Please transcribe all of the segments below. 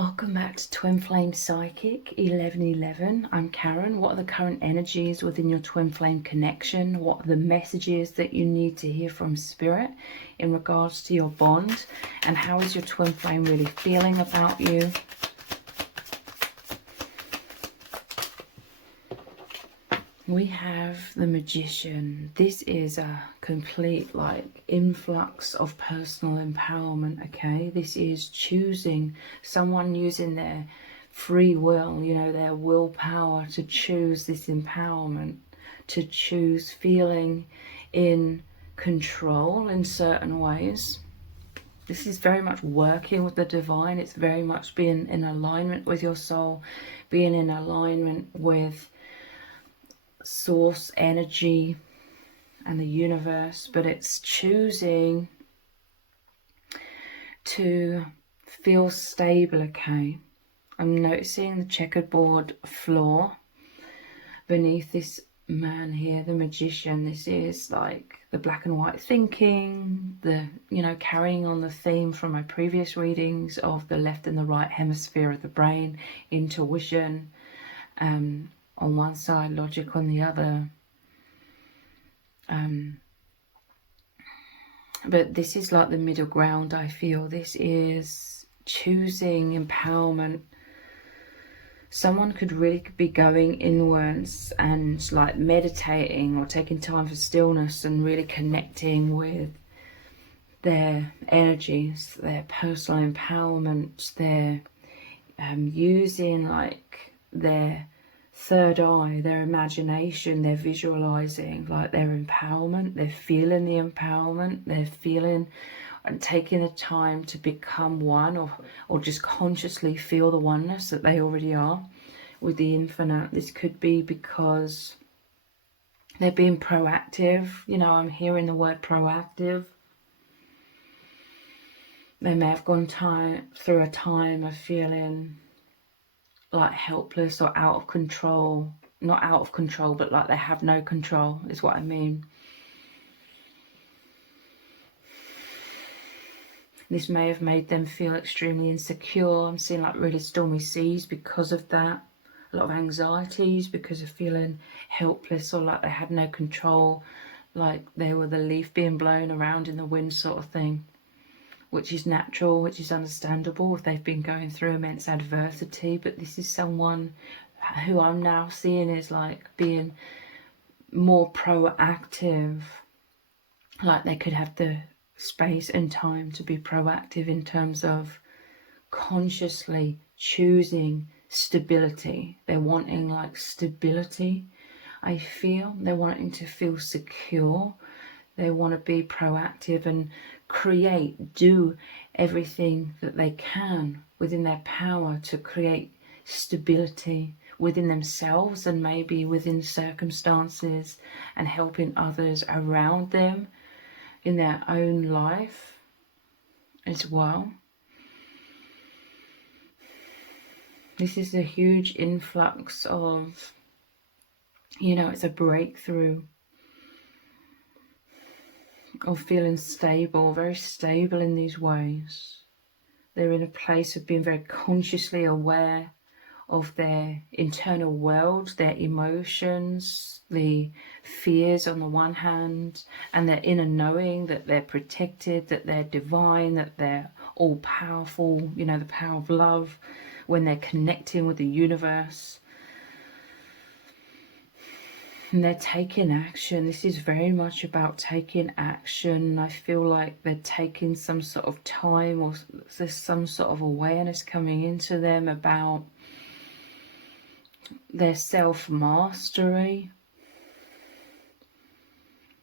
Welcome back to Twin Flame Psychic 1111. I'm Karen. What are the current energies within your Twin Flame connection? What are the messages that you need to hear from Spirit in regards to your bond? And how is your Twin Flame really feeling about you? We have the Magician. This is a complete influx of personal empowerment, okay? This is choosing, someone using their free will, you know, their willpower to choose this empowerment, to choose feeling in control in certain ways. This is very much working with the divine. It's very much being in alignment with your soul, being in alignment with source energy and the universe, but it's choosing to feel stable, okay? I'm noticing the checkerboard floor beneath this man here, the Magician. This is like the black and white thinking, the, you know, carrying on the theme from my previous readings of the left and the right hemisphere of the brain, intuition, on one side, logic on the other. But this is like the middle ground, I feel. This is choosing empowerment. Someone could really be going inwards and like meditating or taking time for stillness and really connecting with their energies, their personal empowerment, their using like their third eye, their imagination, they're visualizing like their empowerment, they're feeling the empowerment, they're feeling and taking the time to become one, or just consciously feel the oneness that they already are with the infinite. This could be because they're being proactive. You know, I'm hearing the word proactive. They may have gone through a time of feeling like helpless or out of control. Not out of control, but like they have no control is what I mean. This may have made them feel extremely insecure. I'm seeing like really stormy seas because of that. A lot of anxieties because of feeling helpless or like they had no control, like they were the leaf being blown around in the wind sort of thing, which is natural, which is understandable if they've been going through immense adversity. But this is someone who I'm now seeing is like being more proactive, like they could have the space and time to be proactive in terms of consciously choosing stability. They're wanting like stability, I feel. They're wanting to feel secure. They want to be proactive and do everything that they can within their power to create stability within themselves and maybe within circumstances, and helping others around them in their own life as well. This is a huge influx of, you know, it's a breakthrough of feeling stable, very stable in these ways. They're in a place of being very consciously aware of their internal world, their emotions, the fears on the one hand, and their inner knowing that they're protected, that they're divine, that they're all powerful, you know, the power of love when they're connecting with the universe. And they're taking action. This is very much about taking action. I feel like they're taking some sort of time, or there's some sort of awareness coming into them about their self-mastery.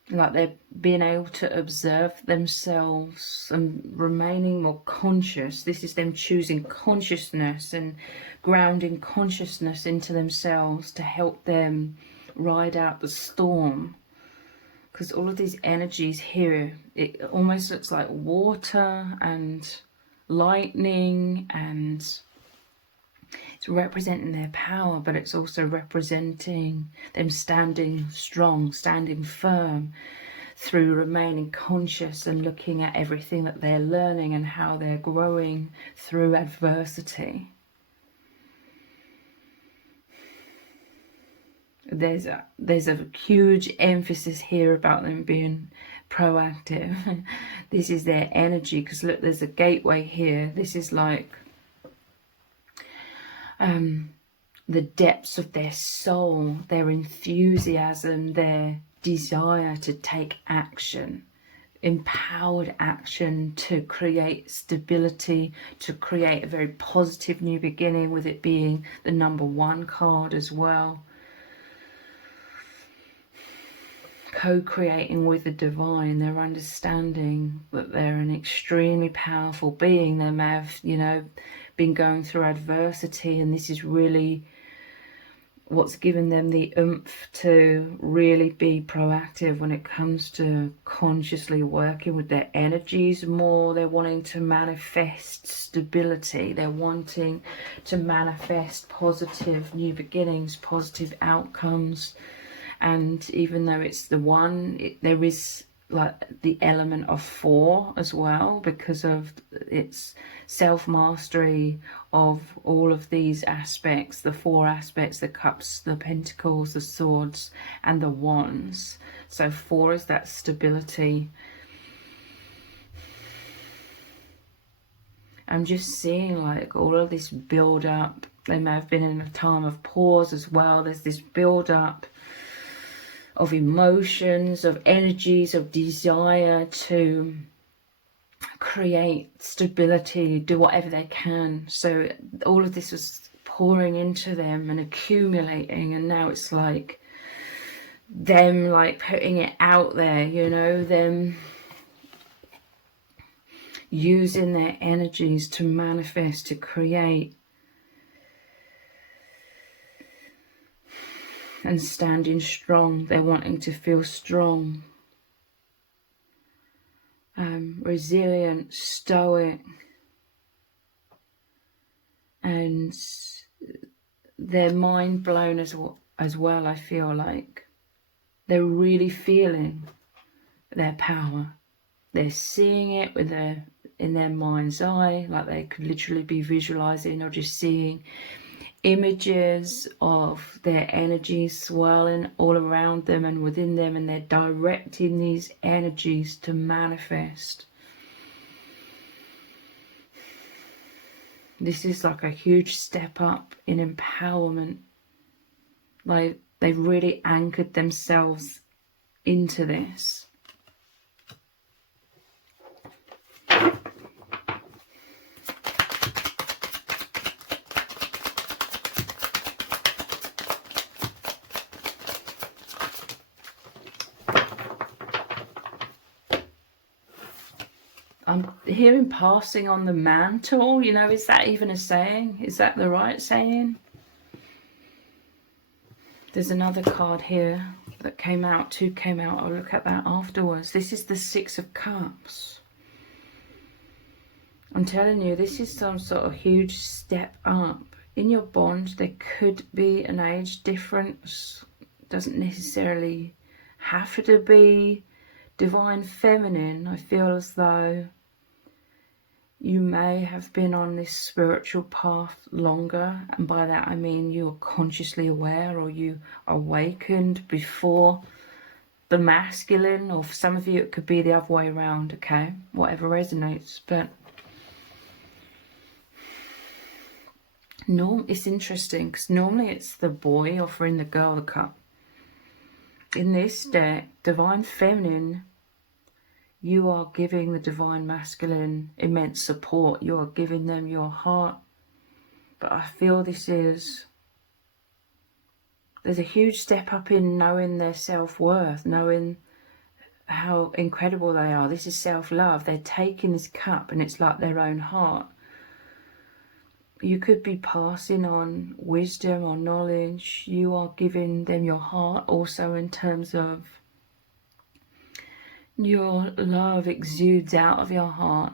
Like they're being able to observe themselves and remaining more conscious. This is them choosing consciousness and grounding consciousness into themselves to help them ride out the storm. Because all of these energies here, it almost looks like water and lightning, and it's representing their power, but it's also representing them standing strong, standing firm, through remaining conscious and looking at everything that they're learning and how they're growing through adversity. There's a huge emphasis here about them being proactive. This is their energy, because look, there's a gateway here. This is like the depths of their soul, their enthusiasm, their desire to take action, empowered action to create stability, to create a very positive new beginning, with it being the number 1 card as well. Co-creating with the divine, they're understanding that they're an extremely powerful being. They may have, you know, been going through adversity, and this is really what's given them the oomph to really be proactive when it comes to consciously working with their energies more. They're wanting to manifest stability. They're wanting to manifest positive new beginnings, positive outcomes. And even though it's the 1, there is like the element of 4 as well, because of its self-mastery of all of these aspects, the 4 aspects, the cups, the pentacles, the swords, and the wands. So 4 is that stability. I'm just seeing like all of this build up. They may have been in a time of pause as well. There's this build up of emotions, of energies, of desire to create stability, do whatever they can. So all of this was pouring into them and accumulating, and now it's like them like putting it out there, you know, them using their energies to manifest, to create, and standing strong. They're wanting to feel strong, resilient, stoic, and they're mind blown as well. I feel like they're really feeling their power. They're seeing it with in their mind's eye, like they could literally be visualizing or just seeing images of their energies swirling all around them and within them, and they're directing these energies to manifest. This is like a huge step up in empowerment. Like they've really anchored themselves into this. I'm hearing passing on the mantle. You know, is that even a saying? Is that the right saying? There's another card here that came out. 2 came out. I'll look at that afterwards. This is the 6 of Cups. I'm telling you, this is some sort of huge step up. In your bond, there could be an age difference. Doesn't necessarily have to be divine feminine. I feel as though you may have been on this spiritual path longer, and by that I mean you're consciously aware, or you awakened before the masculine, or for some of you it could be the other way around, okay, whatever resonates. But it's interesting, because normally it's the boy offering the girl the cup. In this deck, divine feminine, you are giving the divine masculine immense support. You are giving them your heart. But I feel there's a huge step up in knowing their self-worth, knowing how incredible they are. This is self-love. They're taking this cup and it's like their own heart. You could be passing on wisdom or knowledge. You are giving them your heart also, in terms of your love exudes out of your heart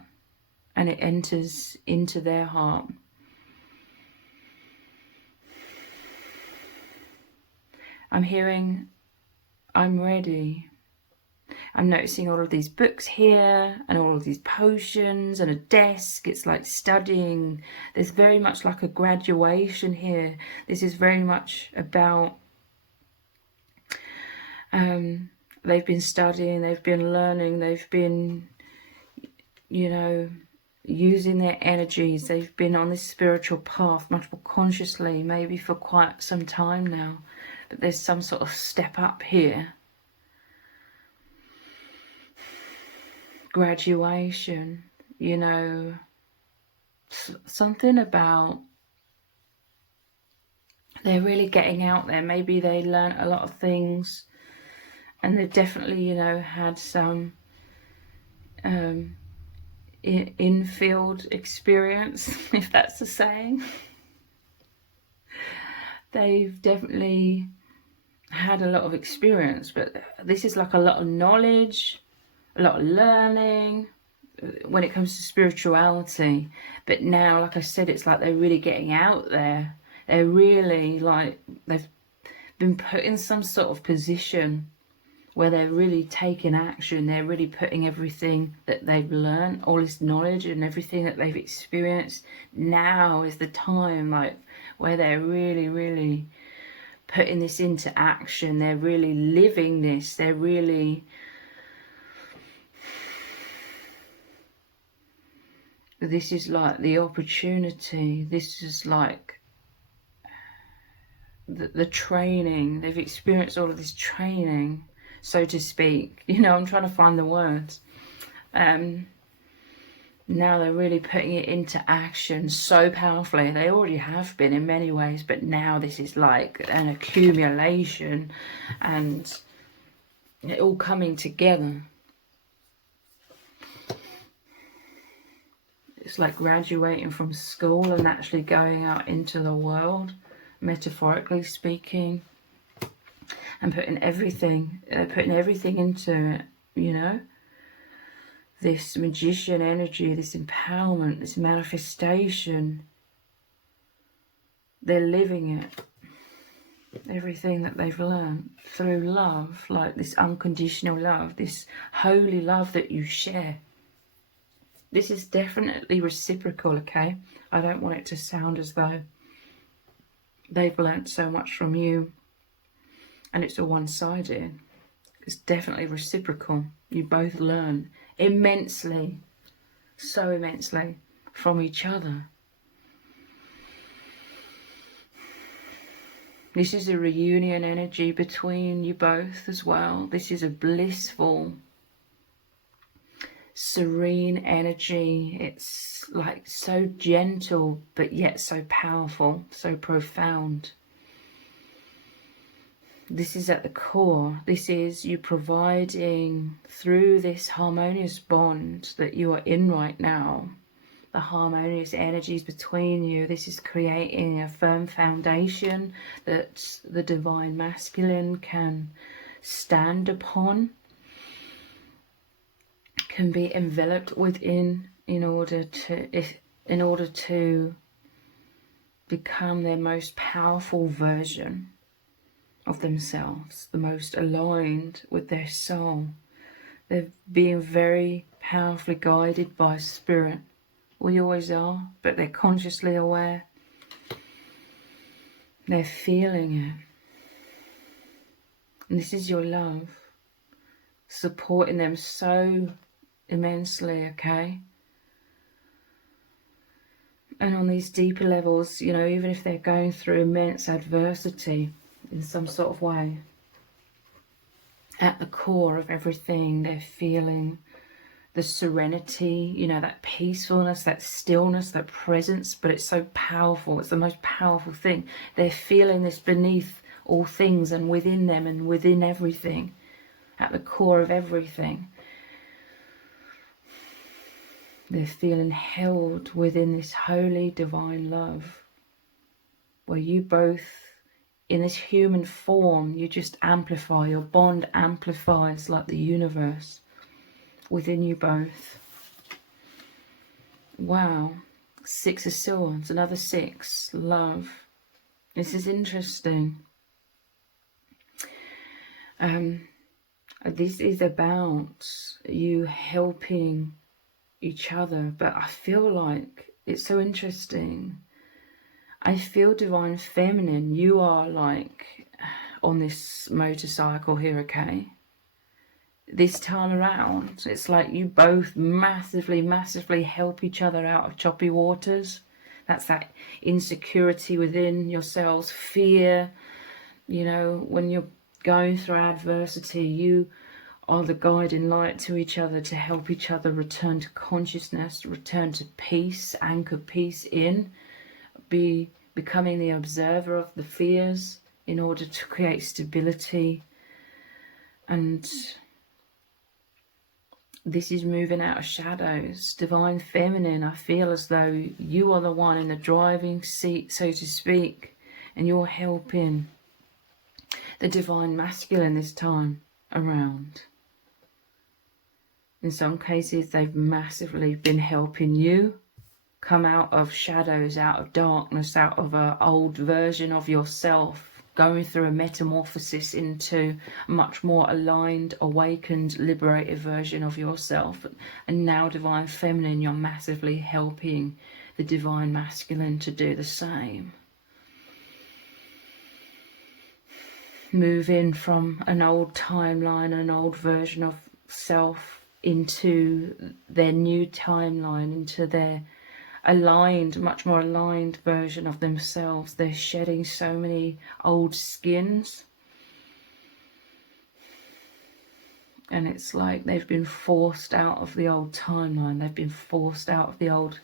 and it enters into their heart. I'm hearing, I'm ready. I'm noticing all of these books here and all of these potions and a desk. It's like studying. There's very much like a graduation here. This is very much about they've been studying, they've been learning, they've been, you know, using their energies. They've been on this spiritual path much more consciously, maybe for quite some time now. But there's some sort of step up here. Graduation, you know, something about they're really getting out there. Maybe they learned a lot of things, and they've definitely, you know, had some in-field experience, if that's the saying. They've definitely had a lot of experience, but this is like a lot of knowledge, a lot of learning when it comes to spirituality. But now, like I said, it's like they're really getting out there. They're really like, they've been put in some sort of position where they're really taking action. They're really putting everything that they've learned, all this knowledge and everything that they've experienced. Now is the time, like, where they're really, really putting this into action. They're really living this. They're really, this is like the opportunity. This is like the training. They've experienced all of this training, so to speak. You know, I'm trying to find the words. Now they're really putting it into action so powerfully. They already have been in many ways, but now this is like an accumulation and it all coming together. It's like graduating from school and actually going out into the world, metaphorically speaking, and putting everything into it, you know. This magician energy, this empowerment, this manifestation. They're living it. Everything that they've learned through love, like this unconditional love, this holy love that you share. This is definitely reciprocal, okay? I don't want it to sound as though they've learnt so much from you and it's a one-sided. It's definitely reciprocal. You both learn immensely, so immensely from each other. This is a reunion energy between you both as well. This is a blissful, serene energy. It's like so gentle, but yet so powerful, so profound. This is at the core. This is you providing through this harmonious bond that you are in right now, the harmonious energies between you. This is creating a firm foundation that the divine masculine can stand upon, can be enveloped within in order to become their most powerful version of themselves, the most aligned with their soul. They're being very powerfully guided by spirit. We always are, but they're consciously aware. They're feeling it. And this is your love, supporting them so immensely, okay? And on these deeper levels, you know, even if they're going through immense adversity in some sort of way, at the core of everything, they're feeling the serenity, you know, that peacefulness, that stillness, that presence, but it's so powerful. It's the most powerful thing. They're feeling this beneath all things and within them and within everything, at the core of everything. They're feeling held within this holy divine love, where you both, in this human form, you just amplify. Your bond amplifies like the universe within you both. Wow. 6 of Swords, another 6, love. This is interesting. This is about you helping each other, but I feel like it's so interesting. I feel Divine Feminine, you are like on this motorcycle here, okay? This time around, it's like you both massively help each other out of choppy waters. That's that insecurity within yourselves, fear. You know, when you're going through adversity, you are the guiding light to each other to help each other return to consciousness, return to peace, anchor peace in, becoming the observer of the fears in order to create stability. And this is moving out of shadows. Divine Feminine, I feel as though you are the one in the driving seat, so to speak, and you're helping the Divine Masculine this time around. In some cases, they've massively been helping you come out of shadows, out of darkness, out of an old version of yourself, going through a metamorphosis into a much more aligned, awakened, liberated version of yourself. And now, Divine Feminine, you're massively helping the Divine Masculine to do the same. Moving from an old timeline, an old version of self into their new timeline, into their aligned, much more aligned version of themselves. They're shedding so many old skins, and it's like they've been forced out of the old timeline. They've been forced out of the old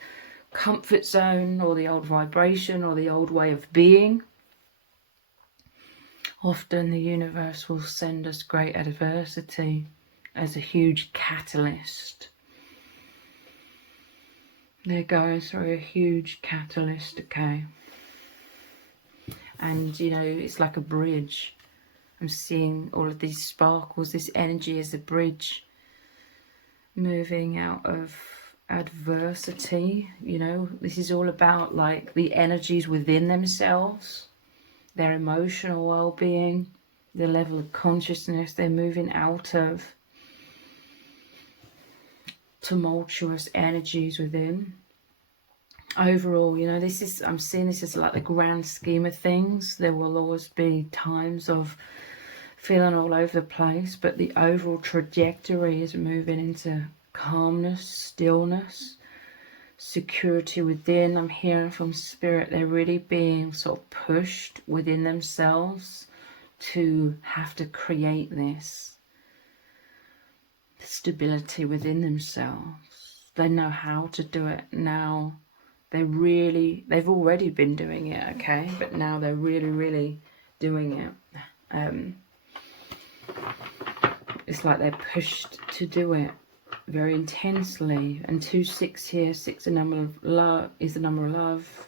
comfort zone, or the old vibration, or the old way of being. Often the universe will send us great adversity as a huge catalyst. They're going through a huge catalyst, okay? And, you know, it's like a bridge. I'm seeing all of these sparkles, this energy as a bridge moving out of adversity. You know, this is all about like the energies within themselves, their emotional well-being, the level of consciousness they're moving out of, tumultuous energies within. Overall, you know, this is, I'm seeing this as like the grand scheme of things. There will always be times of feeling all over the place, but the overall trajectory is moving into calmness, stillness, security within. I'm hearing from Spirit, they're really being sort of pushed within themselves to have to create this stability within themselves. They know how to do it now. They've already been doing it, okay, but now they're really doing it. It's like they're pushed to do it very intensely. And 2, 6 here, 6 a number of love, is the number of love.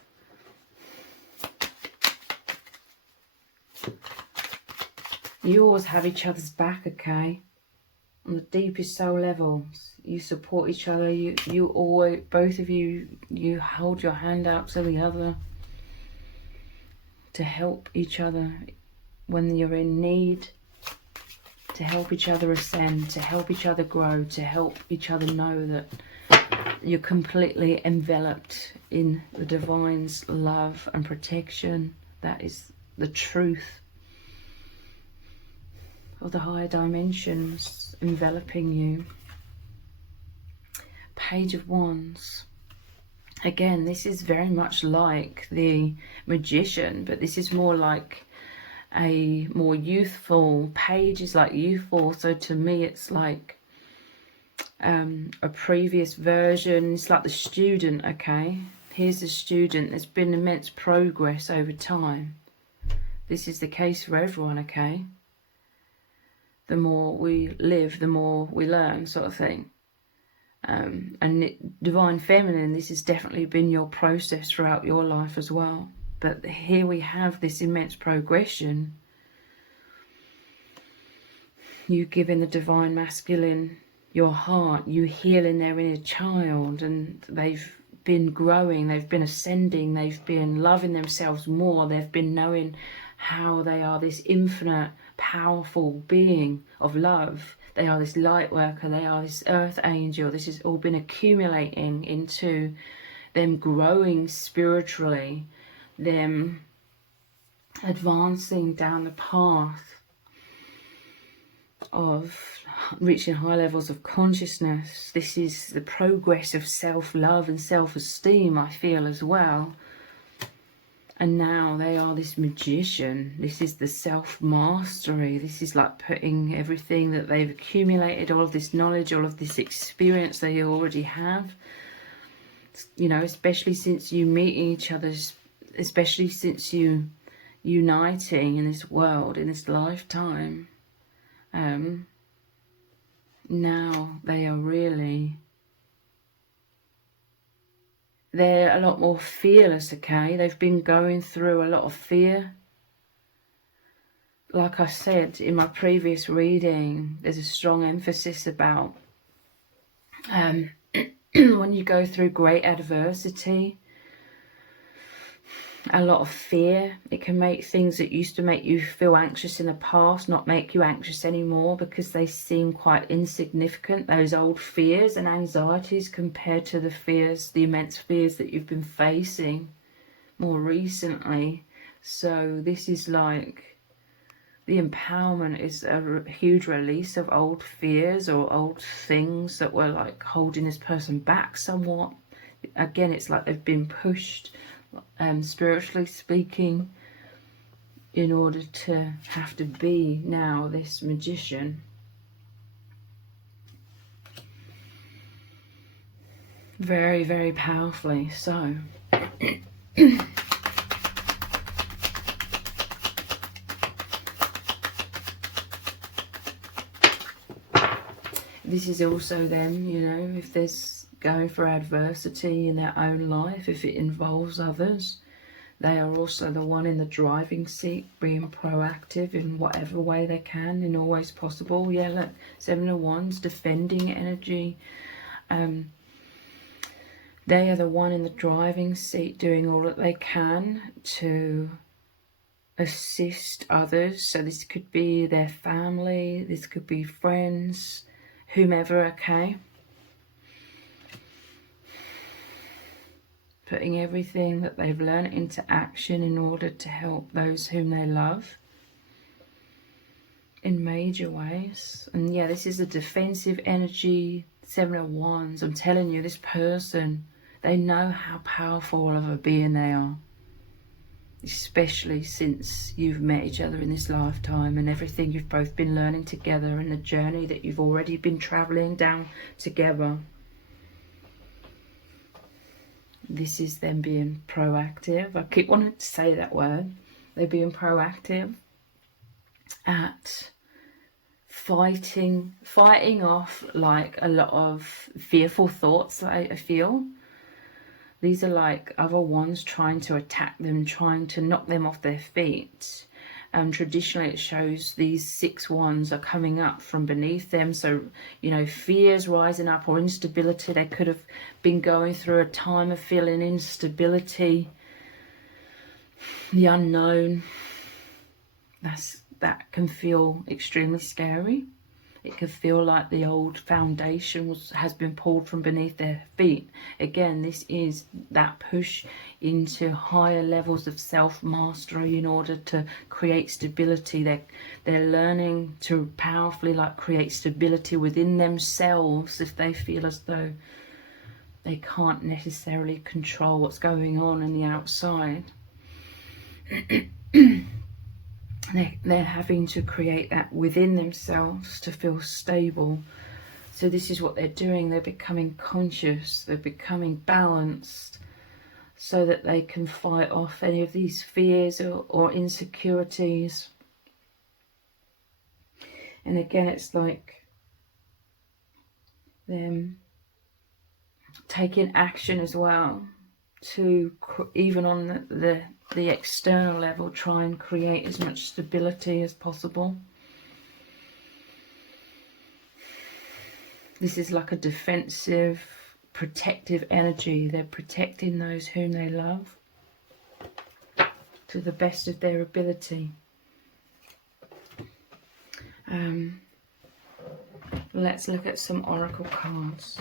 You always have each other's back, okay? On the deepest soul levels, you support each other. You always, both of you, you hold your hand out to the other to help each other when you're in need, to help each other ascend, to help each other grow, to help each other know that you're completely enveloped in the Divine's love and protection. That is the truth of the higher dimensions enveloping you. Page of Wands. Again, this is very much like the Magician, but this is more like a more youthful. Page is like youthful, so to me it's like a previous version. It's like the student, okay? Here's the student. There's been immense progress over time. This is the case for everyone, okay? The more we live, the more we learn, sort of thing. And Divine Feminine, this has definitely been your process throughout your life as well. But here we have this immense progression. You giving the Divine Masculine your heart, you healing their inner child, and they've been growing, they've been ascending, they've been loving themselves more, they've been knowing how they are this infinite, powerful being of love. They are this light worker. They are this earth angel. This has all been accumulating into them growing spiritually, them advancing down the path of reaching high levels of consciousness. This is the progress of self-love and self-esteem, I feel, as well. And now they are this magician. This is the self-mastery. This is like putting everything that they've accumulated, all of this knowledge, all of this experience they already have, you know, especially since you meeting each other, especially since you uniting in this world, in this lifetime. Now they are really, they're a lot more fearless, okay? They've been going through a lot of fear. Like I said in my previous reading, there's a strong emphasis about when you go through great adversity, a lot of fear. It can make things that used to make you feel anxious in the past not make you anxious anymore, because they seem quite insignificant, those old fears and anxieties, compared to the fears, the immense fears that you've been facing more recently. So this is like, the empowerment is a huge release of old fears or old things that were like holding this person back somewhat. Again, it's like they've been pushed, spiritually speaking, in order to have to be now this magician. Very, very powerfully so. This is also them, you know, if there's going for adversity in their own life, if it involves others, they are also the one in the driving seat, being proactive in whatever way they can, in all ways possible. Yeah, look, 7 of Wands, defending energy. They are the one in the driving seat, doing all that they can to assist others. So this could be their family, this could be friends, whomever, okay? Putting everything that they've learned into action in order to help those whom they love in major ways. And yeah, this is a defensive energy, 7 of Wands. I'm telling you, this person, they know how powerful of a being they are, especially since you've met each other in this lifetime, and everything you've both been learning together, and the journey that you've already been traveling down together. This is them being proactive. I keep wanting to say that word. They're being proactive at fighting off like a lot of fearful thoughts that I feel. These are like other ones trying to attack them, trying to knock them off their feet. Traditionally it shows these 6 wands are coming up from beneath them. So, you know, fears rising up or instability. They could have been going through a time of feeling instability, the unknown. That can feel extremely scary. It can feel like the old foundation has been pulled from beneath their feet. Again, this is that push into higher levels of self-mastery in order to create stability. They're learning to powerfully like create stability within themselves if they feel as though they can't necessarily control what's going on in the outside. They're having to create that within themselves to feel stable. So this is what they're doing. They're becoming conscious. They're becoming balanced so that they can fight off any of these fears or insecurities. And again, it's like them taking action as well to, even on the external level, try and create as much stability as possible. This is like a defensive, protective energy. They're protecting those whom they love to the best of their ability. Let's look at some oracle cards.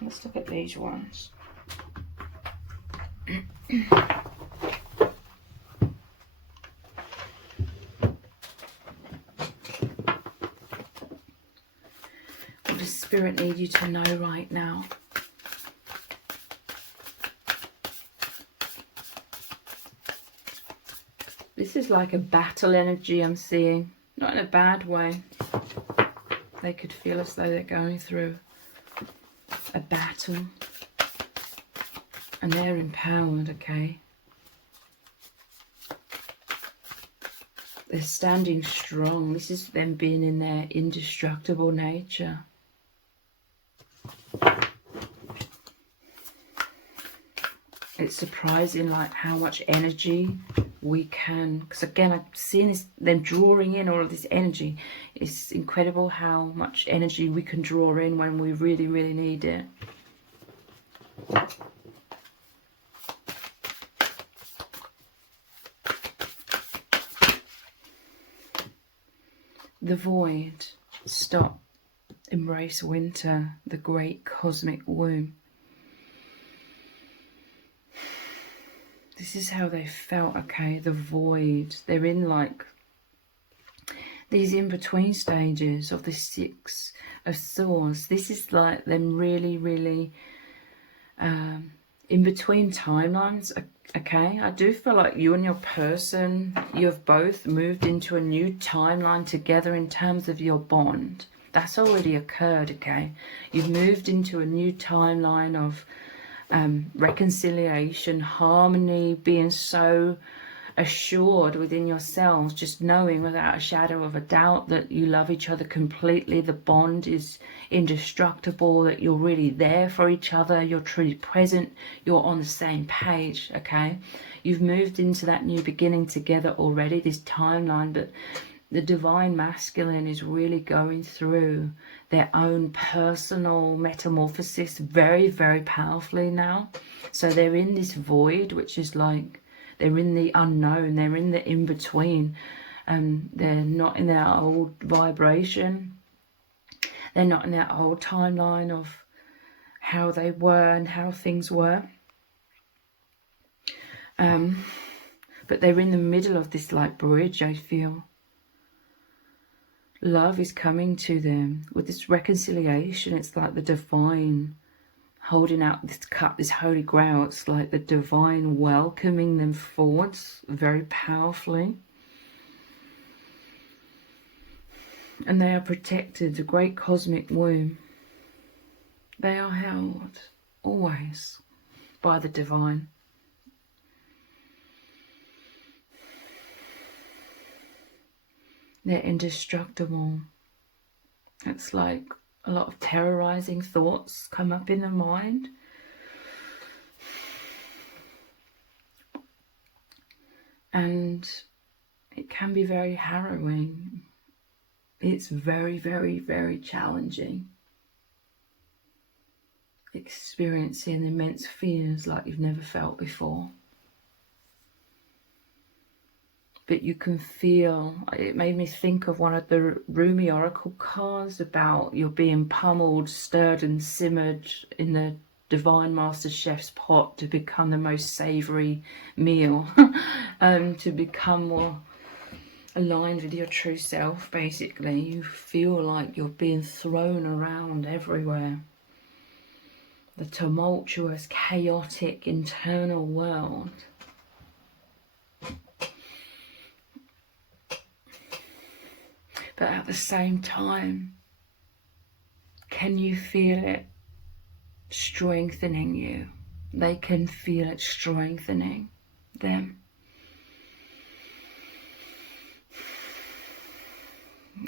Let's look at these ones. What does Spirit need you to know right now? This is like a battle energy I'm seeing. Not in a bad way. They could feel as though they're going through a battle. And they're empowered, okay? They're standing strong. This is them being in their indestructible nature. It's surprising like how much energy we can, because again I'm seeing this, them drawing in all of this energy. It's incredible how much energy we can draw in when we really, really need it. The void, stop, embrace winter, the great cosmic womb. This is how they felt, okay? The void. They're in like these in-between stages of the Six of Swords. This is like them really, really in between timelines, okay? I do feel like you and your person, you have both moved into a new timeline together in terms of your bond. That's already occurred, okay? You've moved into a new timeline of reconciliation, harmony, being so assured within yourselves, just knowing without a shadow of a doubt that you love each other completely, the bond is indestructible, that you're really there for each other, you're truly present, you're on the same page, okay? You've moved into that new beginning together already, this timeline, but the divine masculine is really going through their own personal metamorphosis very, very powerfully now. So they're in this void, which is like they're in the unknown, they're in the in-between. They're not in their old vibration. They're not in their old timeline of how they were and how things were. But they're in the middle of this like bridge, I feel. Love is coming to them with this reconciliation. It's like the divine holding out this cup, this holy grail. It's like the divine welcoming them forwards very powerfully. And they are protected, the great cosmic womb. They are held always by the divine. They're indestructible. It's like a lot of terrorizing thoughts come up in the mind. And it can be very harrowing. It's very, very, very challenging. Experiencing immense fears like you've never felt before. But you can feel, it made me think of one of the Rumi Oracle cards about you're being pummeled, stirred and simmered in the Divine Master Chef's pot to become the most savoury meal, to become more aligned with your true self, basically. You feel like you're being thrown around everywhere. The tumultuous, chaotic, internal world. But at the same time, can you feel it strengthening you? They can feel it strengthening them.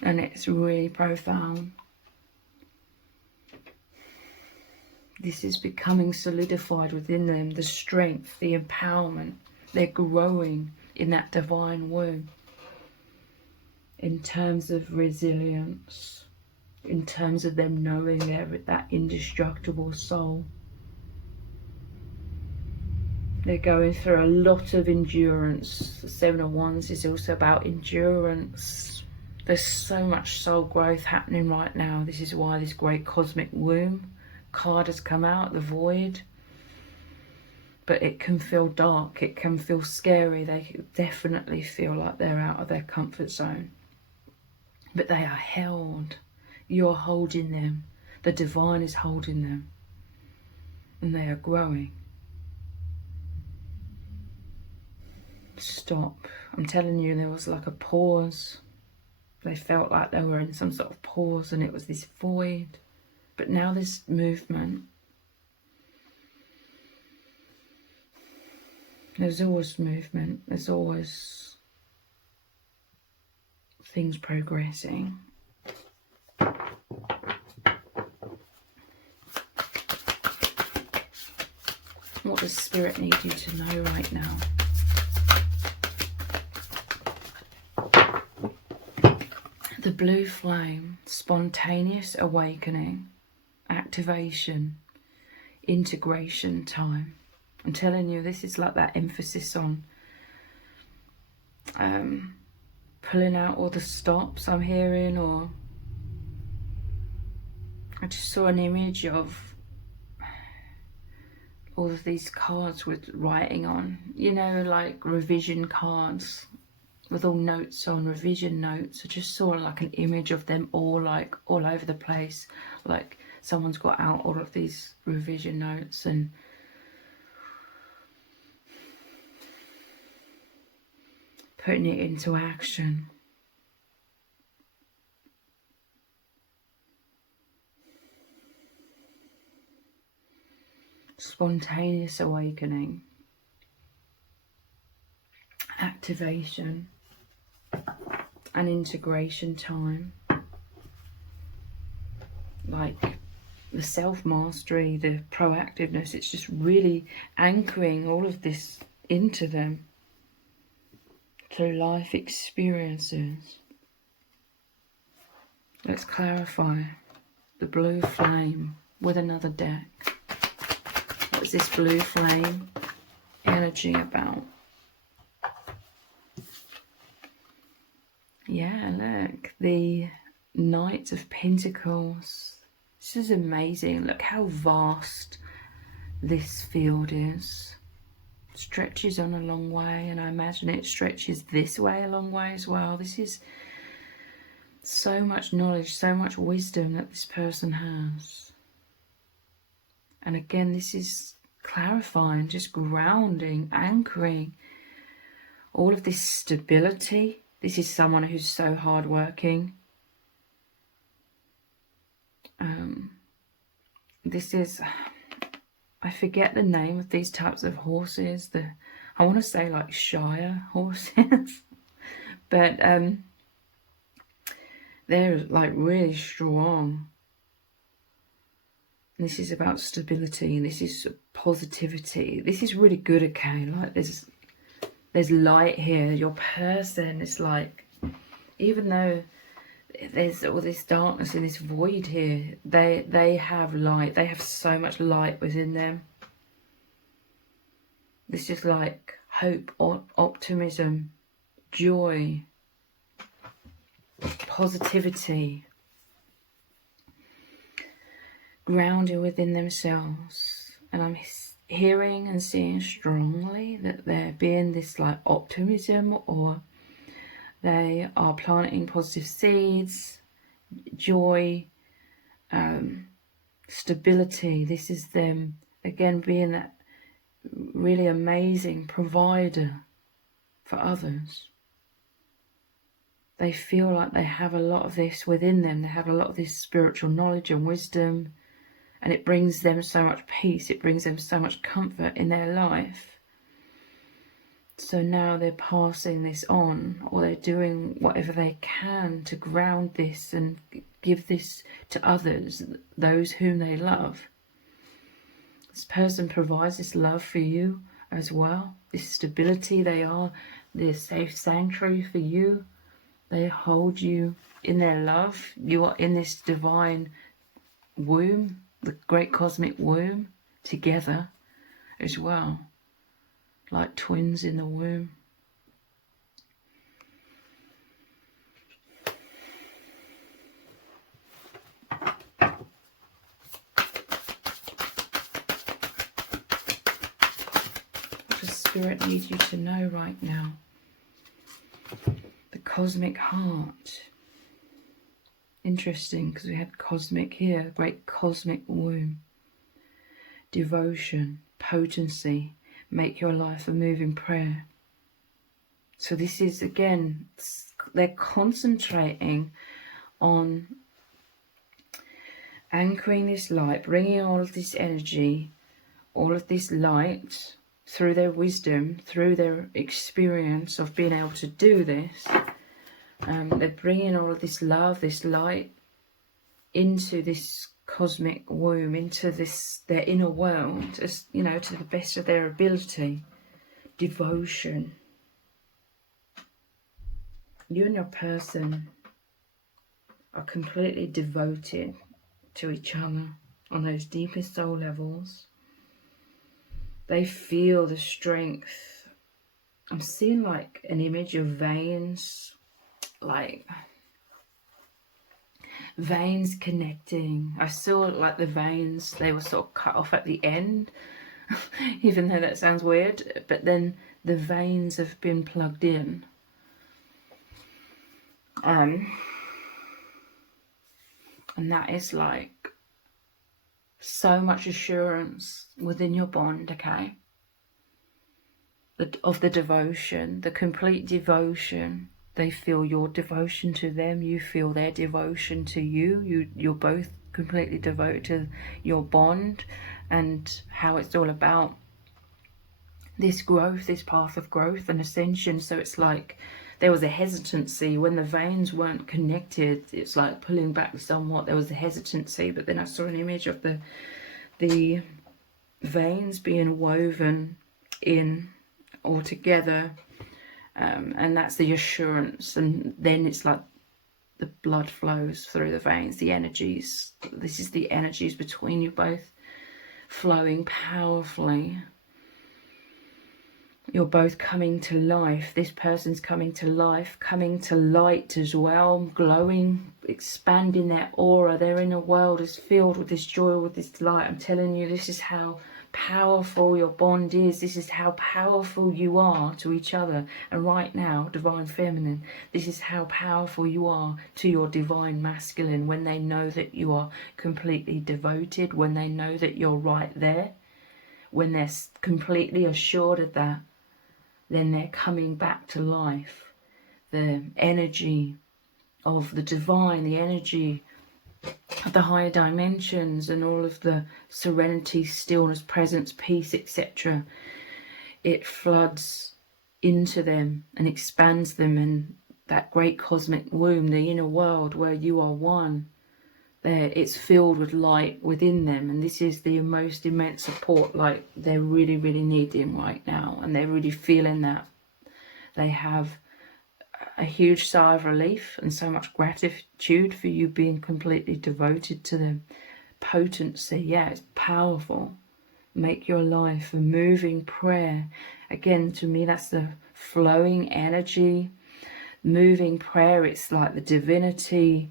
And it's really profound. This is becoming solidified within them, the strength, the empowerment. They're growing in that divine womb. In terms of resilience, in terms of them knowing they're that indestructible soul. They're going through a lot of endurance. The Seven of Wands is also about endurance. There's so much soul growth happening right now. This is why this great cosmic womb card has come out, the void. But it can feel dark. It can feel scary. They definitely feel like they're out of their comfort zone. But they are held. You're holding them. The divine is holding them. And they are growing. Stop. I'm telling you, there was like a pause. They felt like they were in some sort of pause and it was this void. But now there's movement. There's always movement. There's always things progressing. What does Spirit need you to know right now? The blue flame, spontaneous awakening, activation, integration time. I'm telling you, this is like that emphasis on pulling out all the stops I'm hearing, or I just saw an image of all of these cards with writing on, you know, like revision cards with all notes on, revision notes. I just saw like an image of them all like all over the place, like someone's got out all of these revision notes and putting it into action. Spontaneous awakening, activation, and integration time. Like the self-mastery, the proactiveness, it's just really anchoring all of this into them through life experiences. Let's clarify the blue flame with another deck. What's this blue flame energy about? Yeah, look, the Knight of Pentacles. This is amazing. Look how vast this field is. It stretches on a long way, and I imagine it stretches this way a long way as well. This is so much knowledge, so much wisdom that this person has. And again, this is clarifying, just grounding, anchoring all of this stability. This is someone who's so hardworking. This is, I forget the name of these types of horses. I want to say like Shire horses, but they're like really strong. This is about stability. This is positivity. This is really good, okay? Like there's light here. Your person is like, even though there's all this darkness and this void here, they have light. They have so much light within them. This is like hope, optimism, joy, positivity, grounded within themselves. And I'm hearing and seeing strongly that they're being this like optimism, or they are planting positive seeds, joy, stability. This is them again being that really amazing provider for others. They feel like they have a lot of this within them. They have a lot of this spiritual knowledge and wisdom, and it brings them so much peace. It brings them so much comfort in their life. So now they're passing this on, or they're doing whatever they can to ground this and give this to others, those whom they love. This person provides this love for you as well. This stability, they are the safe sanctuary for you. They hold you in their love. You are in this divine womb, the great cosmic womb, together as well. like twins in the womb. What does Spirit need you to know right now? The cosmic heart. Interesting, because we had cosmic here, great cosmic womb. Devotion, potency, make your life a moving prayer. So this is, again, they're concentrating on anchoring this light, bringing all of this energy, all of this light through their wisdom, through their experience of being able to do this. They're bringing all of this love, this light into this cosmic womb, into this, their inner world, as you know, to the best of their ability. Devotion. You and your person are completely devoted to each other on those deepest soul levels. They feel the strength. I'm seeing like an image of veins, like veins connecting. I saw like the veins, they were sort of cut off at the end, even though that sounds weird, but then the veins have been plugged in. And that is like so much assurance within your bond, okay? Of the devotion, the complete devotion. They feel your devotion to them, you feel their devotion to you. You're both completely devoted to your bond and how it's all about this growth, this path of growth and ascension. So it's like there was a hesitancy when the veins weren't connected. It's like pulling back somewhat. There was a hesitancy, but then I saw an image of the veins being woven in all together, and that's the assurance. And then it's like the blood flows through the veins, the energies. This is the energies between you both flowing powerfully. You're both coming to life. This person's coming to life, coming to light as well, glowing, expanding their aura. Their inner world is filled with this joy, with this light. I'm telling you, this is how powerful your bond is. This is how powerful you are to each other. And right now, Divine Feminine, this is how powerful you are to your Divine Masculine, when they know that you are completely devoted, when they know that you're right there, when they're completely assured of that. Then they're coming back to life. The energy of the divine, the energy of the higher dimensions, and all of the serenity, stillness, presence, peace, etc. It floods into them and expands them, and that great cosmic womb, the inner world where you are one, there, it's filled with light within them. And this is the most immense support, like they're really, really needing right now, and they're really feeling that. They have a huge sigh of relief and so much gratitude for you being completely devoted to them. Potency, yeah, it's powerful. Make your life a moving prayer. Again, to me, that's the flowing energy. Moving prayer, it's like the divinity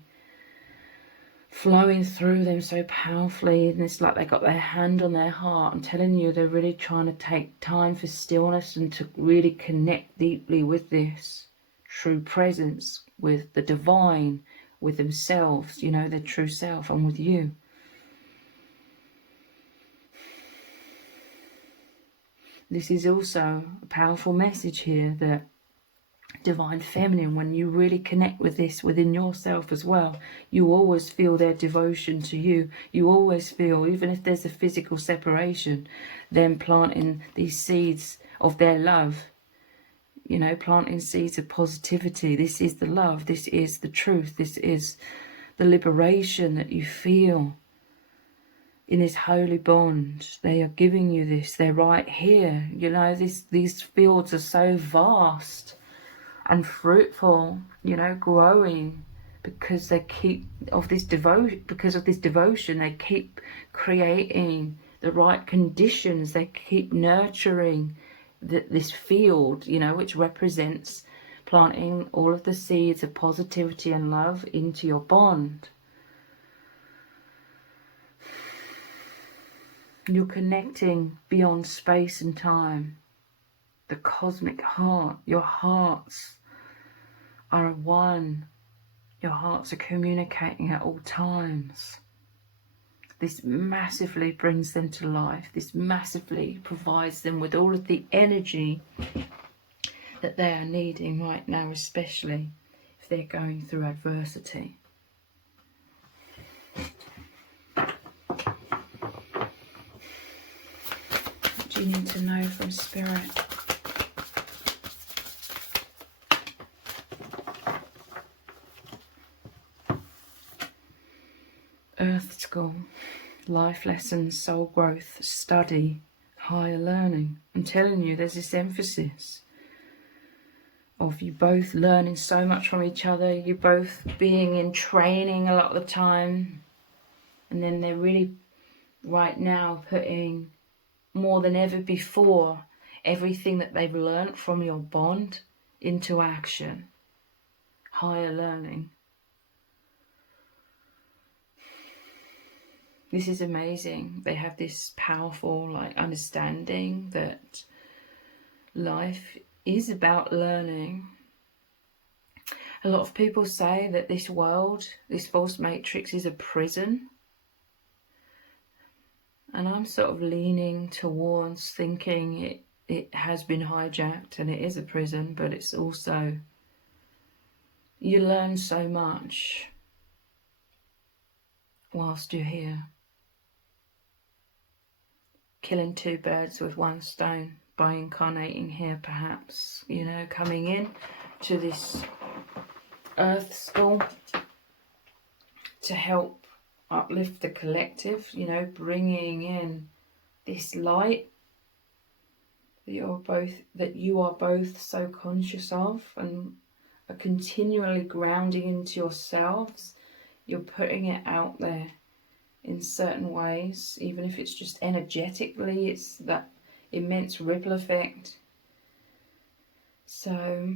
flowing through them so powerfully, and it's like they got their hand on their heart. I'm telling you, they're really trying to take time for stillness and to really connect deeply with this true presence, with the divine, with themselves, you know, their true self, and with you. This is also a powerful message here that Divine Feminine, when you really connect with this within yourself as well, you always feel their devotion to you. You always feel, even if there's a physical separation, them planting these seeds of their love, you know, planting seeds of positivity. This is the love, this is the truth, this is the liberation that you feel in this holy bond. They are giving you this, they're right here. You know, these fields are so vast and fruitful, you know, growing, because they keep because of this devotion, they keep creating the right conditions, they keep nurturing this field, you know, which represents planting all of the seeds of positivity and love into your bond. You're connecting beyond space and time. The cosmic heart, your hearts are one. Your hearts are communicating at all times. This massively brings them to life. This massively provides them with all of the energy that they are needing right now, especially if they're going through adversity. What do you need to know from Spirit? Earth School, life lessons, soul growth, study, higher learning. I'm telling you, there's this emphasis of you both learning so much from each other, you both being in training a lot of the time, and then they're really right now putting more than ever before everything that they've learned from your bond into action. Higher learning. This is amazing. They have this powerful understanding that life is about learning. A lot of people say that this world, this false matrix, is a prison. And I'm sort of leaning towards thinking it has been hijacked and it is a prison, but it's also, you learn so much whilst you're here. Killing two birds with one stone by incarnating here, perhaps, you know, coming in to this Earth School to help uplift the collective, you know, bringing in this light that you are both so conscious of and are continually grounding into yourselves. You're putting it out there in certain ways, even if it's just energetically, it's that immense ripple effect. So,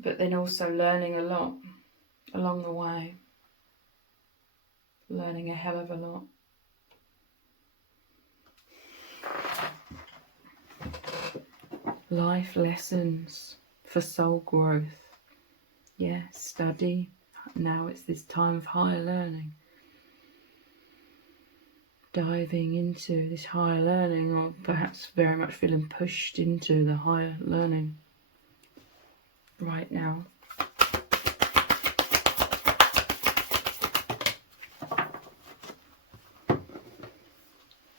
but then also learning a lot along the way. Learning a hell of a lot. Life lessons for soul growth. Yeah, study. Now it's this time of higher learning. Diving into this higher learning, or perhaps very much feeling pushed into the higher learning right now.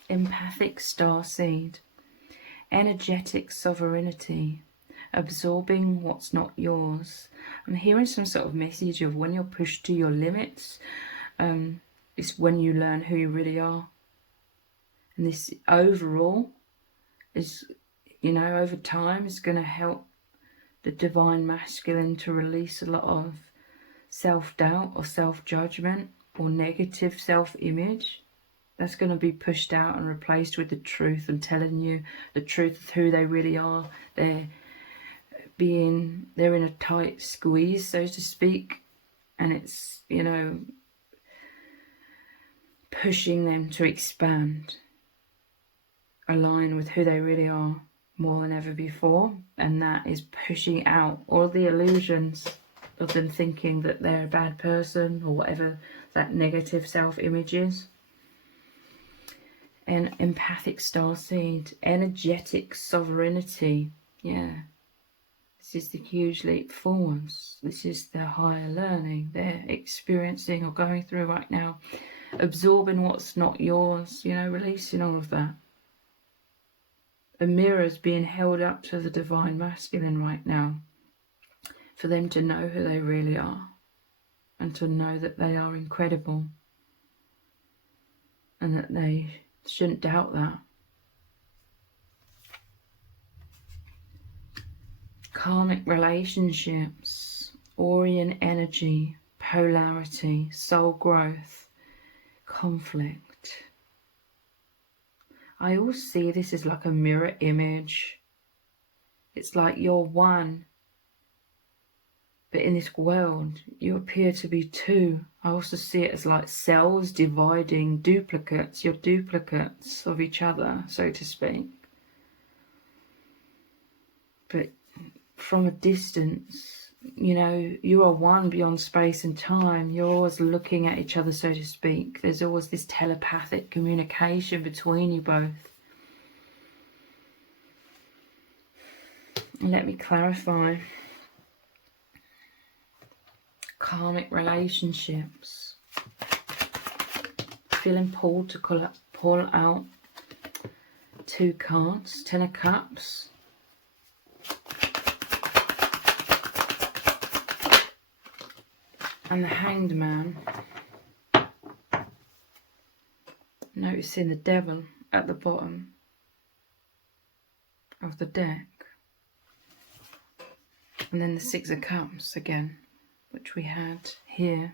Empathic starseed, energetic sovereignty, absorbing what's not yours. I'm hearing some sort of message of when you're pushed to your limits, it's when you learn who you really are. And this overall is, you know, over time is going to help the divine masculine to release a lot of self-doubt or self-judgment or negative self-image. That's going to be pushed out and replaced with the truth and telling you the truth of who they really are. They're in a tight squeeze, so to speak, and it's, you know, pushing them to expand, align with who they really are more than ever before. And that is pushing out all the illusions of them thinking that they're a bad person or whatever that negative self-image is. And empathic starseed, energetic sovereignty. Yeah, this is the huge leap forwards. This is the higher learning they're experiencing or going through right now. Absorbing what's not yours, you know, releasing all of that. A mirror's being held up to the divine masculine right now for them to know who they really are and to know that they are incredible and that they shouldn't doubt that. Karmic relationships, Orion energy, polarity, soul growth, conflict. I always see this as like a mirror image It's like you're one, but in this world you appear to be two. I also see it as like cells dividing, duplicates. You're duplicates of each other, so to speak. But from a distance, you know, you are one beyond space and time. You're always looking at each other, so to speak. There's always this telepathic communication between you both. Let me clarify. Karmic relationships. Feeling pulled to pull out 2 cards. 10 of Cups. And the Hanged Man. Noticing the Devil at the bottom of the deck. And then the 6 of Cups again, which we had here.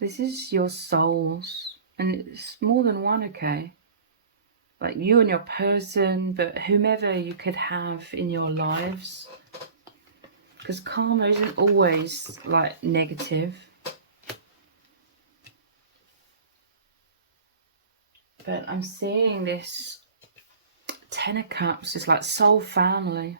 This is your souls, and it's more than one, okay? Like you and your person, but whomever you could have in your lives. Because karma isn't always like negative. But I'm seeing this 10 of Cups is like soul family.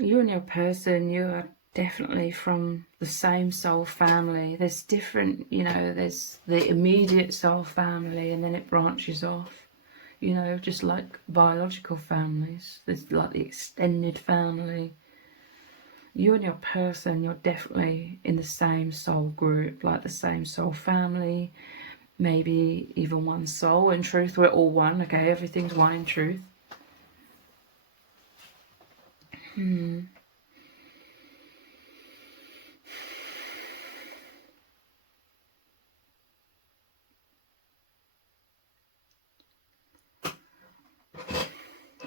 You and your person, you are definitely from the same soul family. There's different, you know, there's the immediate soul family and then it branches off. You know, just like biological families. There's like the extended family. You and your person, you're definitely in the same soul group, like the same soul family. Maybe even one soul. In truth, we're all one, okay? Everything's one in truth.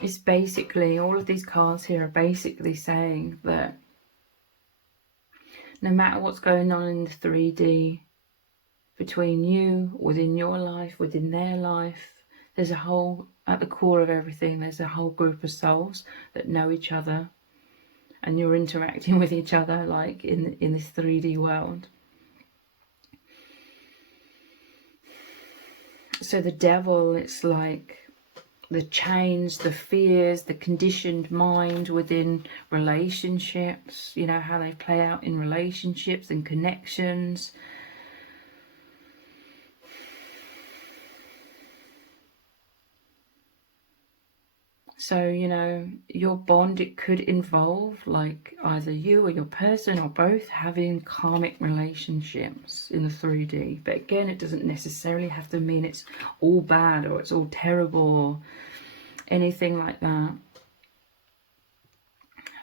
It's basically, all of these cards here are basically saying that no matter what's going on in the 3D between you, within your life, within their life, there's a whole, at the core of everything, there's a whole group of souls that know each other, and you're interacting with each other like in this 3D world. So the Devil, it's like the chains, the fears, the conditioned mind within relationships, you know, how they play out in relationships and connections. So, you know, your bond, it could involve like either you or your person or both having karmic relationships in the 3D. But again, it doesn't necessarily have to mean it's all bad or it's all terrible or anything like that.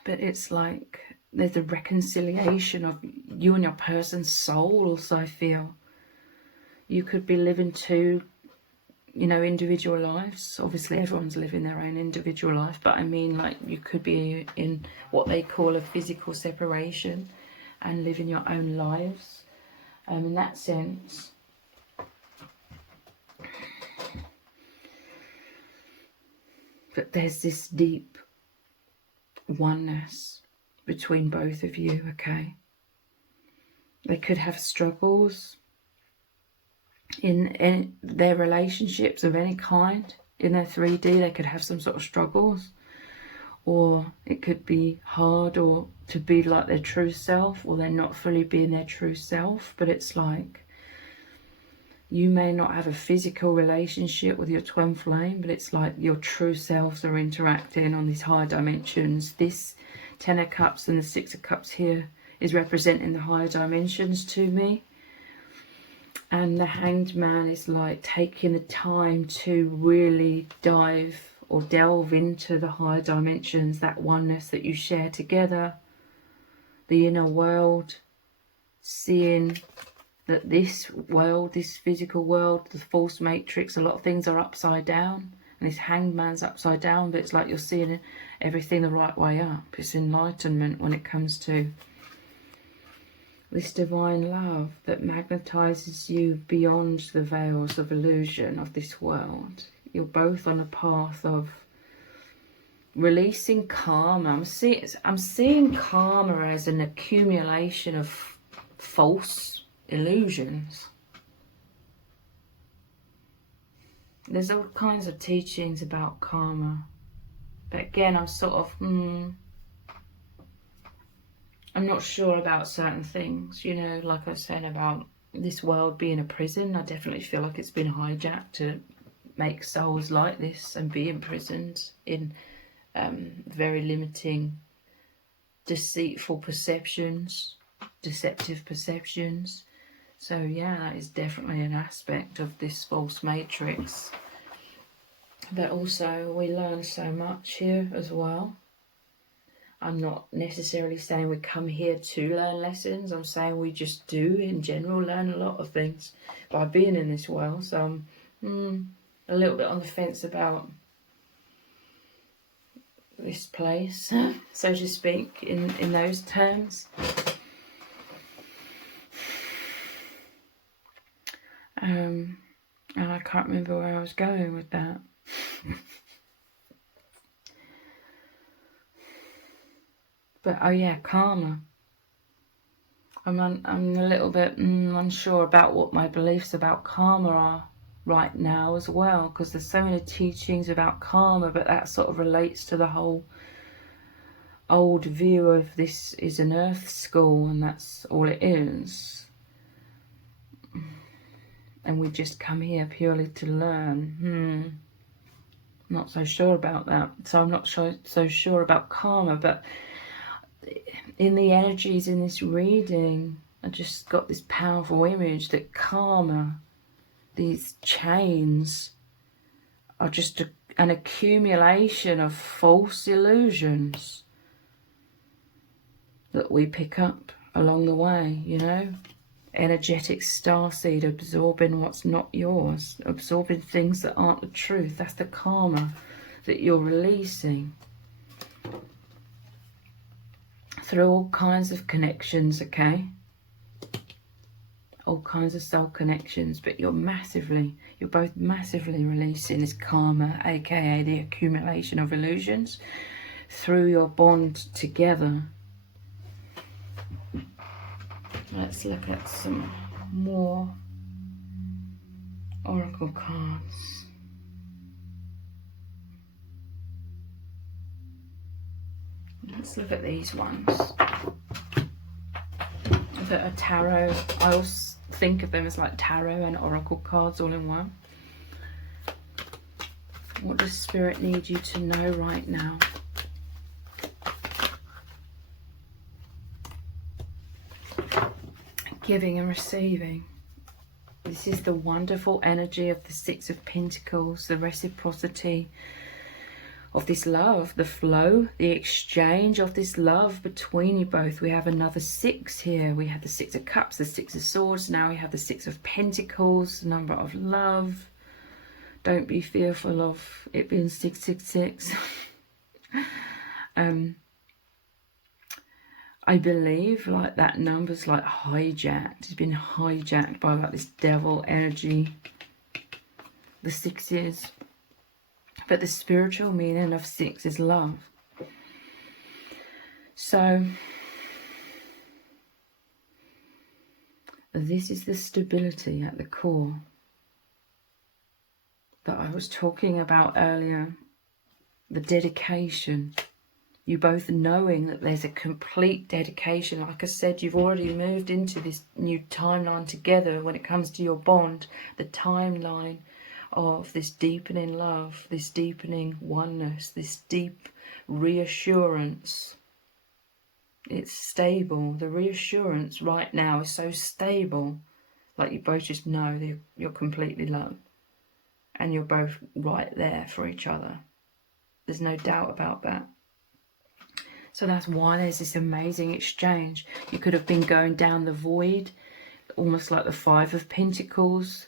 But it's like there's a reconciliation of you and your person's souls, I feel. You could be living two, you know, individual lives. Obviously everyone's living their own individual life, but I mean like you could be in what they call a physical separation and living your own lives in that sense. But there's this deep oneness between both of you, okay? They could have struggles in their relationships of any kind. In their 3D, they could have some sort of struggles, or it could be hard or to be like their true self, or they're not fully being their true self. But it's like you may not have a physical relationship with your twin flame, but it's like your true selves are interacting on these higher dimensions. This 10 of Cups and the 6 of Cups here is representing the higher dimensions to me. And the Hanged Man is like taking the time to really dive or delve into the higher dimensions, that oneness that you share together, the inner world, seeing that this world, this physical world, the false matrix, a lot of things are upside down. And this Hanged Man's upside down, but it's like you're seeing everything the right way up. It's enlightenment when it comes to this divine love that magnetizes you beyond the veils of illusion of this world. You're both on a path of releasing karma. I'm seeing karma as an accumulation of false illusions. There's all kinds of teachings about karma, but again, I'm sort of I'm not sure about certain things, you know, like I was saying about this world being a prison. I definitely feel like it's been hijacked to make souls like this and be imprisoned in very limiting, deceitful perceptions, deceptive perceptions. So yeah, that is definitely an aspect of this false matrix. But also we learn so much here as well. I'm not necessarily saying we come here to learn lessons. I'm saying we just do in general learn a lot of things by being in this world. So I'm a little bit on the fence about this place, so to speak, in those terms. And I can't remember where I was going with that. But oh yeah, karma. I'm a little bit unsure about what my beliefs about karma are right now as well, because there's so many teachings about karma, but that sort of relates to the whole old view of this is an earth school and that's all it is. And we just come here purely to learn. Not so sure about that. So I'm not so sure about karma, but in the energies in this reading, I just got this powerful image that karma, these chains, are just an accumulation of false illusions that we pick up along the way, you know. Energetic starseed, absorbing what's not yours, absorbing things that aren't the truth. That's the karma that you're releasing through all kinds of connections, okay? All kinds of soul connections, but you're both massively releasing this karma, aka the accumulation of illusions, through your bond together. Let's look at some more oracle cards. Let's look at these ones that are tarot. I always think of them as like tarot and oracle cards all in one. What does Spirit need you to know right now? Giving and receiving. This is the wonderful energy of the Six of Pentacles, the reciprocity of this love, the flow, the exchange of this love between you both. We have another six here. We have the Six of Cups, the Six of Swords. Now we have the Six of Pentacles, the number of love. Don't be fearful of it being 666. I believe like that number's like hijacked. It's been hijacked by like this devil energy. The sixes. But the spiritual meaning of six is love. So this is the stability at the core that I was talking about earlier. The dedication. You both knowing that there's a complete dedication. Like I said, you've already moved into this new timeline together when it comes to your bond. The timeline of this deepening love, this deepening oneness, this deep reassurance. It's stable. The reassurance right now is so stable. Like you both just know that you're completely loved. And you're both right there for each other. There's no doubt about that. So that's why there's this amazing exchange. You could have been going down the void, almost like the Five of Pentacles.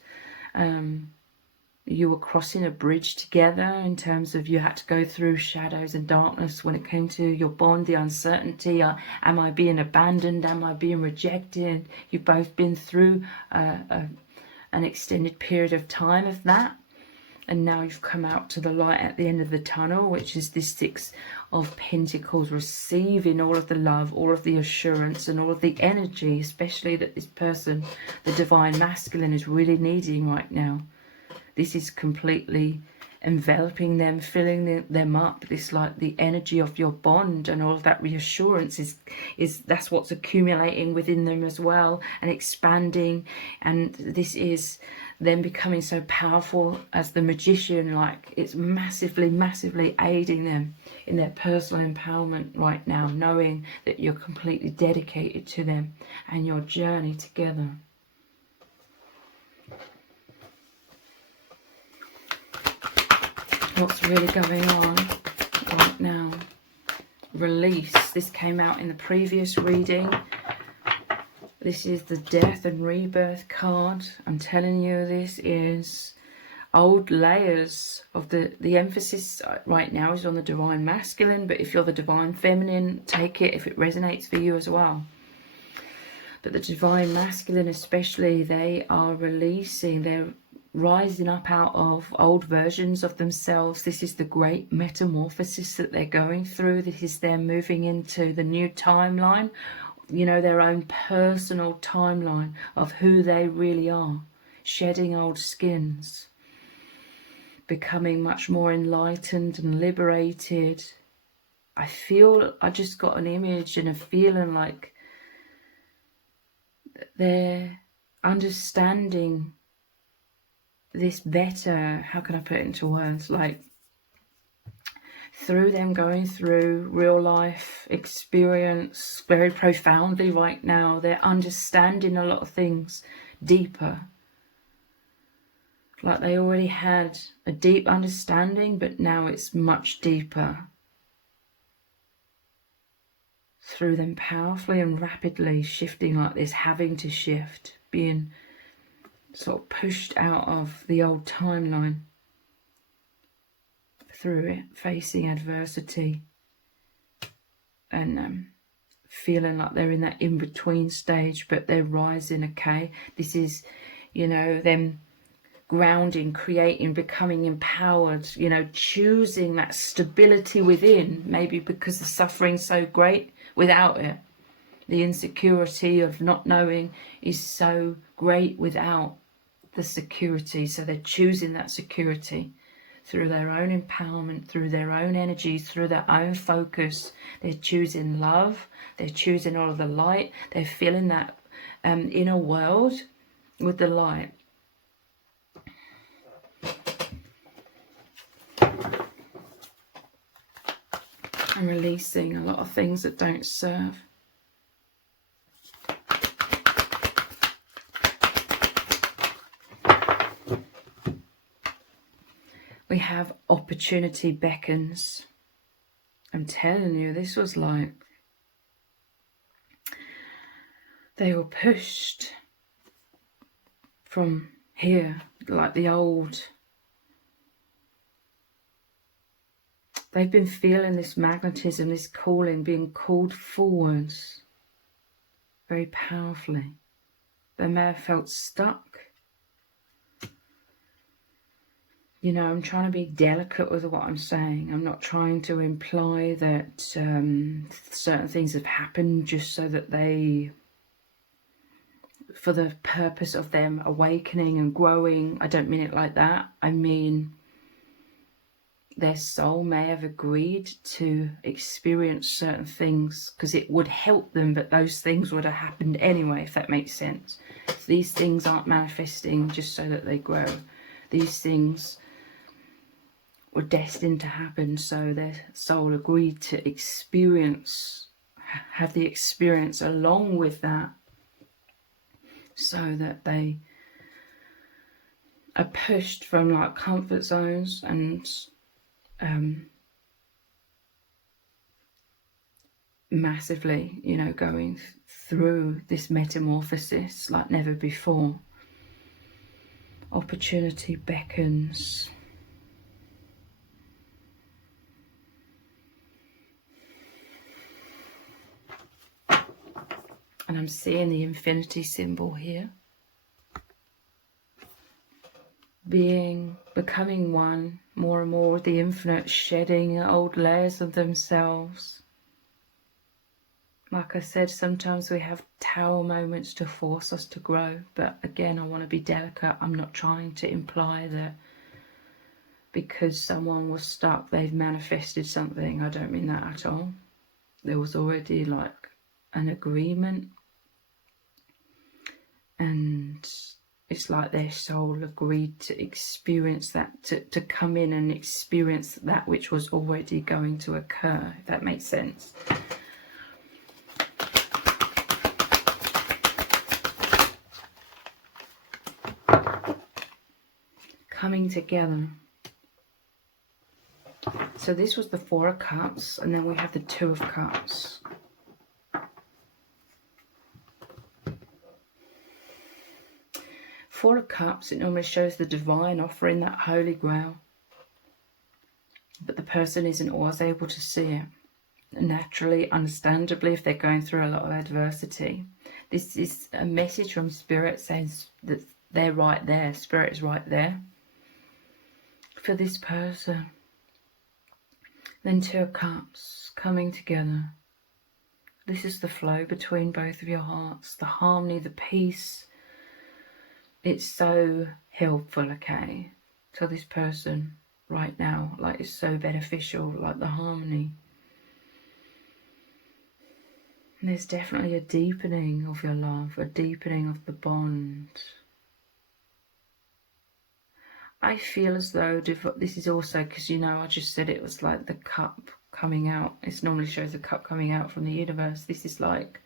You were crossing a bridge together in terms of you had to go through shadows and darkness when it came to your bond, the uncertainty. Am I being abandoned? Am I being rejected? You've both been through an extended period of time of that. And now you've come out to the light at the end of the tunnel, which is this Six of Pentacles, receiving all of the love, all of the assurance and all of the energy, especially that this person, the Divine Masculine, is really needing right now. This is completely enveloping them, filling them up. This, like, the energy of your bond and all of that reassurance is that's what's accumulating within them as well, and expanding. And this is them becoming so powerful as the Magician. Like, it's massively aiding them in their personal empowerment right now, knowing that you're completely dedicated to them and your journey together. What's really going on right now? Release. This came out in the previous reading. This is the Death and Rebirth card. I'm telling you, this is old layers of the emphasis right now is on the Divine Masculine, but if you're the Divine Feminine, take it if it resonates for you as well. But the Divine Masculine especially, they are releasing, they're rising up out of old versions of themselves. This is the great metamorphosis that they're going through. This is them moving into the new timeline, you know, their own personal timeline of who they really are, shedding old skins, becoming much more enlightened and liberated. I just got an image and a feeling like they're understanding this better. How can I put it into words? Like, through them going through real life experience very profoundly right now, they're understanding a lot of things deeper. Like, they already had a deep understanding, but now it's much deeper. Through them powerfully and rapidly shifting like this, having to shift, being sort of pushed out of the old timeline, through it, facing adversity and feeling like they're in that in-between stage, but they're rising. Okay, this is, you know, them grounding, creating, becoming empowered, you know, choosing that stability within, maybe because the suffering's so great without it. The insecurity of not knowing is so great without the security. So they're choosing that security through their own empowerment, through their own energies, through their own focus. They're choosing love. They're choosing all of the light. They're filling that inner world with the light. And releasing a lot of things that don't serve. We have opportunity beckons. I'm telling you, this was like they were pushed from here, like the old. They've been feeling this magnetism, this calling, being called forwards very powerfully. They may have felt stuck. You know, I'm trying to be delicate with what I'm saying. I'm not trying to imply that certain things have happened just so that they, for the purpose of them awakening and growing. I don't mean it like that. I mean, their soul may have agreed to experience certain things because it would help them, but those things would have happened anyway, if that makes sense. These things aren't manifesting just so that they grow. These things were destined to happen, so their soul agreed to experience, have the experience along with that, so that they are pushed from like comfort zones and massively, you know, going through this metamorphosis like never before. Opportunity beckons. And I'm seeing the infinity symbol here. Becoming one more and more with the infinite, shedding old layers of themselves. Like I said, sometimes we have tower moments to force us to grow. But again, I want to be delicate. I'm not trying to imply that because someone was stuck, they've manifested something. I don't mean that at all. There was already like an agreement. And it's like their soul agreed to experience that, to come in and experience that which was already going to occur, if that makes sense. Coming together. So this was the Four of Cups, and then we have the Two of Cups. Four of Cups, it normally shows the divine offering that holy grail. But the person isn't always able to see it. Naturally, understandably, if they're going through a lot of adversity. This is a message from Spirit saying that they're right there. Spirit is right there for this person. Then Two of Cups coming together. This is the flow between both of your hearts. The harmony, the peace. It's so helpful, okay, to this person right now. Like, it's so beneficial, like the harmony. And there's definitely a deepening of your love, a deepening of the bond. I feel as though this is also because, you know, I just said it was like the cup coming out. It normally shows the cup coming out from the universe. This is like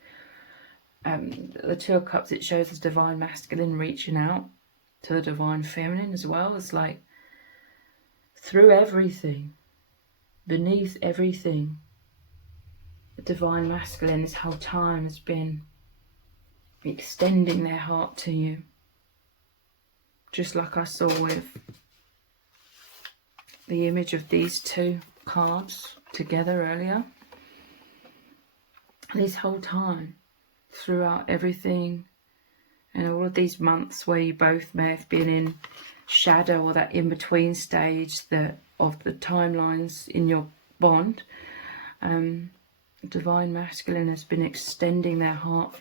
the Two of Cups. It shows the divine masculine reaching out to the divine feminine as well. It's like through everything, beneath everything, the divine masculine this whole time has been extending their heart to you. Just like I saw with the image of these two cards together earlier. This whole time, throughout everything, and all of these months where you both may have been in shadow or that in-between stage of the timelines in your bond, divine masculine has been extending their heart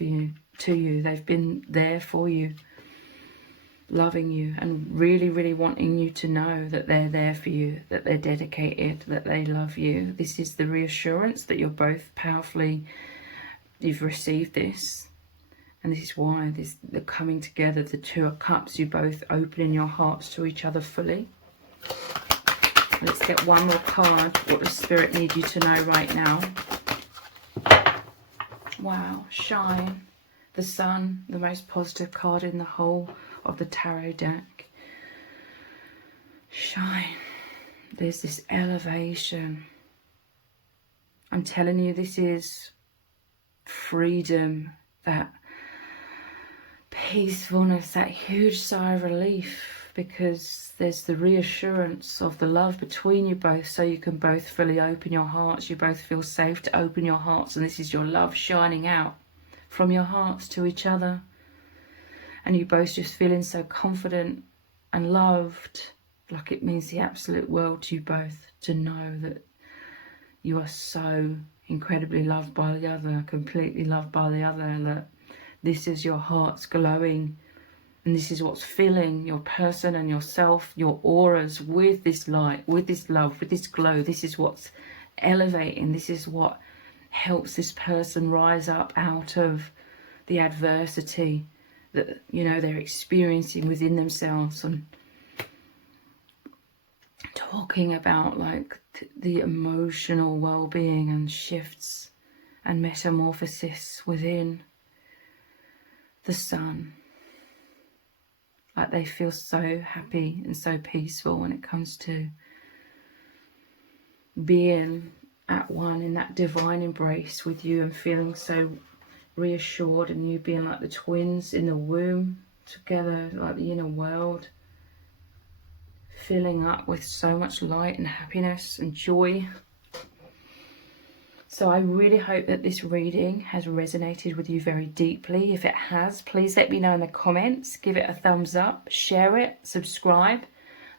to you. They've been there for you, loving you, and really, really wanting you to know that they're there for you, that they're dedicated, that they love you. This is the reassurance that you're both powerfully, you've received this. And this is why the coming together, the Two of Cups, you both opening your hearts to each other fully. Let's get one more card. What does Spirit need you to know right now? Wow, Shine. The Sun, the most positive card in the whole of the tarot deck. Shine. There's this elevation. I'm telling you, this is freedom, that peacefulness, that huge sigh of relief, because there's the reassurance of the love between you both, so you can both fully open your hearts. You both feel safe to open your hearts, and this is your love shining out from your hearts to each other. And you both just feeling so confident and loved, like it means the absolute world to you both to know that you are so incredibly loved by the other, completely loved by the other, and that this is your heart's glowing, and this is what's filling your person and yourself, your auras, with this light, with this love, with this glow. This is what's elevating. This is what helps this person rise up out of the adversity that, you know, they're experiencing within themselves. And talking about like the emotional well-being and shifts and metamorphosis within the Sun. Like they feel so happy and so peaceful when it comes to being at one in that divine embrace with you, and feeling so reassured, and you being like the twins in the womb together, like the inner world, filling up with so much light and happiness and joy. So I really hope that this reading has resonated with you very deeply. If it has, please let me know in the comments. Give it a thumbs up, share it, subscribe.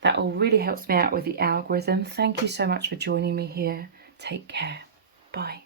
That all really helps me out with the algorithm. Thank you so much for joining me here. Take care. Bye.